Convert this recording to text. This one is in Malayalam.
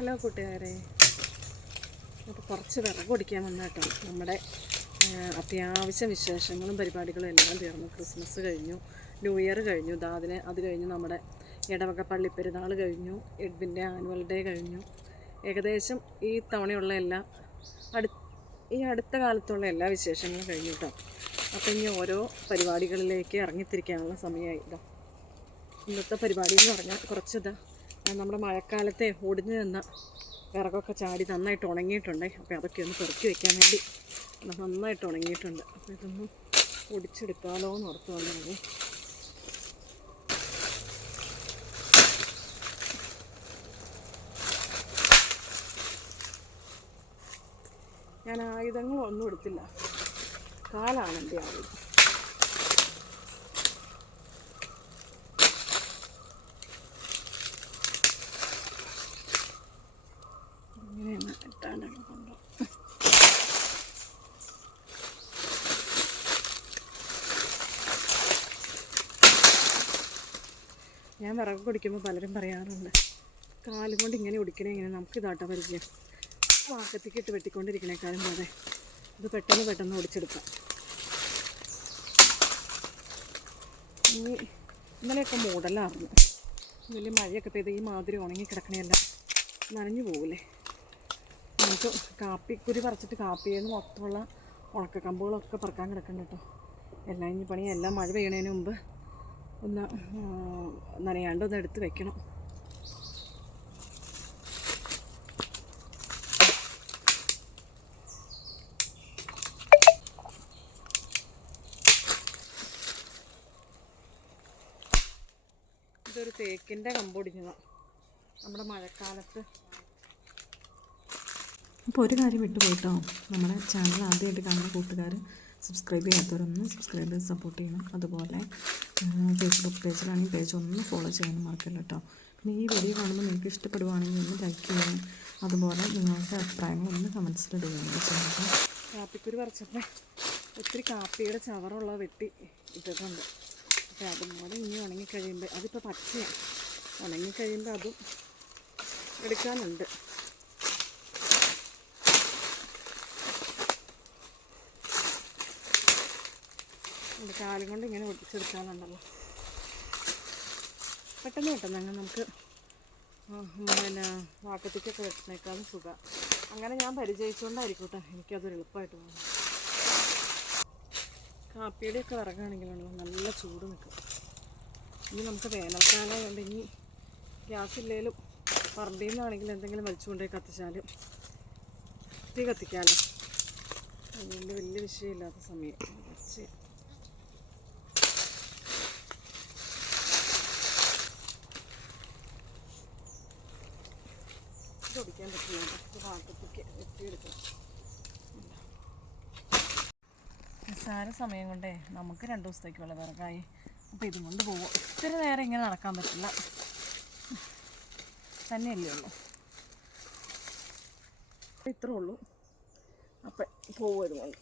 ഹലോ കൂട്ടുകാരെ, അപ്പോൾ കുറച്ച് വിറക് പൊടിക്കാൻ വന്ന കേട്ടോ. നമ്മുടെ അത്യാവശ്യം വിശേഷങ്ങളും പരിപാടികളും എല്ലാം തീർന്നു. ക്രിസ്മസ് കഴിഞ്ഞു, ന്യൂ ഇയർ കഴിഞ്ഞു, അത് കഴിഞ്ഞു നമ്മുടെ ഇടവക പള്ളി പെരുന്നാൾ കഴിഞ്ഞു, എഡ്വിൻ്റെ ആനുവൽ ഡേ കഴിഞ്ഞു. ഏകദേശം ഈ തവണയുള്ള അടുത്ത കാലത്തുള്ള എല്ലാ വിശേഷങ്ങളും കഴിഞ്ഞു കേട്ടോ. അപ്പോൾ ഇനി ഓരോ പരിപാടികളിലേക്ക് ഇറങ്ങിത്തിരിക്കാനുള്ള സമയമായി. ഇന്നത്തെ പരിപാടി എന്ന് പറഞ്ഞാൽ കുറച്ചിതാ നമ്മുടെ മഴക്കാലത്തെ ഒടിഞ്ഞു നിന്ന വിറകൊക്കെ ചാടി നന്നായിട്ട് ഉണങ്ങിയിട്ടുണ്ട്. അപ്പോൾ അതൊക്കെ ഒന്ന് പെറുക്കി വയ്ക്കാൻ വേണ്ടി നന്നായിട്ട് ഉണങ്ങിയിട്ടുണ്ട്. അപ്പോൾ ഇതൊന്നും ഒടിച്ചെടുക്കാമല്ലോ എന്ന് ഓർത്ത് വന്നത്. ഞാൻ ആയുധങ്ങളൊന്നും എടുത്തില്ല, കാലാണ് എൻ്റെ ആയുധം. ഇങ്ങനെയാണ് ഇട്ടാണ്ടൊക്കെ കൊണ്ടുപോകും. ഞാൻ വിറക് പൊടിക്കുമ്പോൾ പലരും പറയാറുണ്ട്, കാലും കൊണ്ട് ഇങ്ങനെ ഒടിക്കണേ, ഇങ്ങനെ നമുക്ക് ഇതാട്ട പരിചയം. വാക്കത്തേക്കിട്ട് വെട്ടിക്കൊണ്ടിരിക്കണേക്കാളും പോലെ ഇത് പെട്ടെന്ന് ഒടിച്ചെടുക്കാം. ഇന്നലെയൊക്കെ മൂടലായിരുന്നു. വലിയ മഴയൊക്കെ പെയ്ത് ഈ മാതിരി ഉണങ്ങി കിടക്കണയെല്ലാം നനഞ്ഞു പോകില്ലേ. നമുക്ക് കാപ്പിക്കുരി പറിച്ചിട്ട് കാപ്പിയിൽ നിന്ന് മൊത്തമുള്ള ഉണക്കക്കമ്പുകളൊക്കെ പറക്കാൻ കിടക്കുന്നുണ്ട് കേട്ടോ. എല്ലാം ഇനി പണിയെല്ലാം മഴ പെയ്യണതിന് മുമ്പ് ഒന്ന് നനയാണ്ട് ഒന്ന് എടുത്ത് വെക്കണം. ഇതൊരു തേക്കിൻ്റെ കമ്പൊടിഞ്ഞതാണ് നമ്മുടെ മഴക്കാലത്ത്. അപ്പോൾ ഒരു കാര്യം വിട്ടുപോയിട്ടോ, നമ്മുടെ ചാനൽ ആദ്യമായിട്ട് കാണുന്ന കൂട്ടുകാർ സബ്സ്ക്രൈബ് ചെയ്യാത്തവരൊന്ന് സബ്സ്ക്രൈബ് ചെയ്ത് സപ്പോർട്ട് ചെയ്യണം. അതുപോലെ ഫേസ്ബുക്ക് പേജിലാണെങ്കിൽ പേജ് ഒന്ന് ഫോളോ ചെയ്യാനും മറക്കില്ല കേട്ടോ. പിന്നെ ഈ വീഡിയോ കാണുമ്പോൾ നിങ്ങൾക്ക് ഇഷ്ടപ്പെടുവാണെങ്കിൽ ഒന്ന് ലൈക്ക് ചെയ്യണം. അതുപോലെ നിങ്ങളുടെ അഭിപ്രായങ്ങളൊന്ന് കമൻസിലിടുകയും ചെയ്യുന്നത്. കാപ്പിക്കുരു പറിച്ചപ്പോൾ ഒത്തിരി കാപ്പിയുടെ ചവറുള്ള വെട്ടി ഇട്ടിട്ടുണ്ട്. അപ്പോൾ അതുപോലെ ഇനി ഉണങ്ങിക്കഴിയുമ്പോൾ, അതിപ്പോൾ പച്ചയാണ്, ഉണങ്ങിക്കഴിയുമ്പോൾ അതും എടുക്കാനുണ്ട്. കാലും കൊണ്ട് ഇങ്ങനെ ഒടിച്ചെടുക്കാനുണ്ടല്ലോ. പെട്ടെന്ന് അങ്ങനെ നമുക്ക് പിന്നെ വാക്കത്തേക്കൊക്കെ വെട്ടുന്നേക്കാളും സുഖം. അങ്ങനെ ഞാൻ പരിചയിച്ചുകൊണ്ടായിരിക്കും കേട്ടോ എനിക്കതൊരു എളുപ്പമായിട്ട് തോന്നും. കാപ്പിയുടെയൊക്കെ വിറകാണെങ്കിലാണല്ലോ നല്ല ചൂട് നിൽക്കും. ഇനി നമുക്ക് വേനൽക്കാലമായതുകൊണ്ട് ഇനി ഗ്യാസ് ഇല്ലെങ്കിലും പറമ്പിൽ നിന്നാണെങ്കിലും എന്തെങ്കിലും വലിച്ചുകൊണ്ടുപോയി കത്തിച്ചാലും തീ കത്തിക്കാമല്ലോ. അതുകൊണ്ട് വലിയ വിഷയമില്ലാത്ത സമയം കുറച്ച് ഒടിക്കാൻ പറ്റില്ല. പാത്രത്തേക്ക് വെട്ടിയെടുക്കണം. നിസ്സാര സമയം കൊണ്ടേ നമുക്ക് 2 ദിവസത്തേക്കുള്ള വിറകായി. അപ്പോൾ ഇതും കൊണ്ട് പോവുക. ഒത്തിരി നേരം ഇങ്ങനെ നടക്കാൻ പറ്റില്ല, തന്നെയല്ലേ ഉള്ളൂ. ഇത്രേ ഉള്ളൂ. അപ്പം പോവും ഇതുകൊണ്ട്.